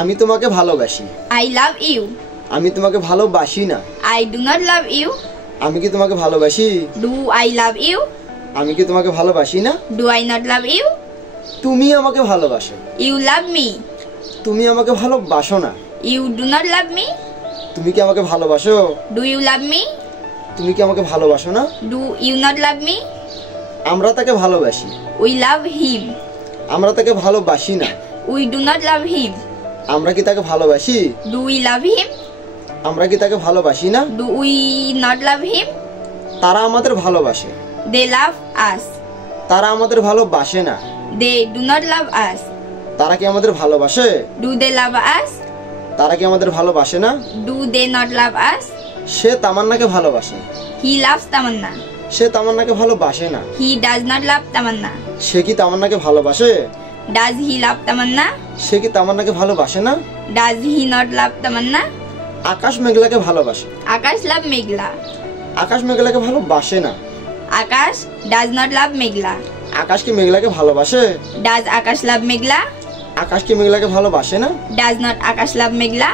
আমি তোমাকে ভালোবাসি। I love you. আমি তোমাকে ভালোবাসি না। I do not love you. আমি কি তোমাকে ভালোবাসি? Do I love you? আমি কি তোমাকে ভালোবাসি না? Do I not love you? তুমি আমাকে ভালোবাসো। You love me. তুমি আমাকে ভালোবাসো না। You do not love me. তুমি কি আমাকে ভালোবাসো? Do you love me? তুমি কি আমাকে ভালোবাসো না? Do you not love me? আমরা তাকে ভালোবাসি। We love him. আমরা তাকে ভালোবাসি না। We do not love him. আমরা কি তাকে ভালোবাসি? Do we love him? আমরা কি তাকে ভালোবাসি না? Do we not love him? তারা আমাদের ভালোবাসে। They love us. তারা আমাদের ভালোবাসে না। They do not love us. তারা কি আমাদের ভালোবাসে? Do they love us? তারা কি আমাদের ভালোবাসে না? Do they not love us? সে তামান্নাকে ভালোবাসে। He loves Tamanna. সে তামান্নাকে ভালোবাসে না। He does not love Tamanna. সে কি তামান্নাকে ভালোবাসে? Does he love Tamanna? সে কি তামান্নাকে ভালোবাসে না? Does he not love Tamanna? আকাশ মেঘলাকে ভালোবাসে। Akash love Megla. আকাশ মেঘলাকে ভালোবাসে না। Akash does not love Megla. আকাশ কি মেঘলাকে ভালোবাসে? Does Akash love Megla? আকাশ কি মেঘলাকে ভালোবাসে না? Does not Akash love Megla?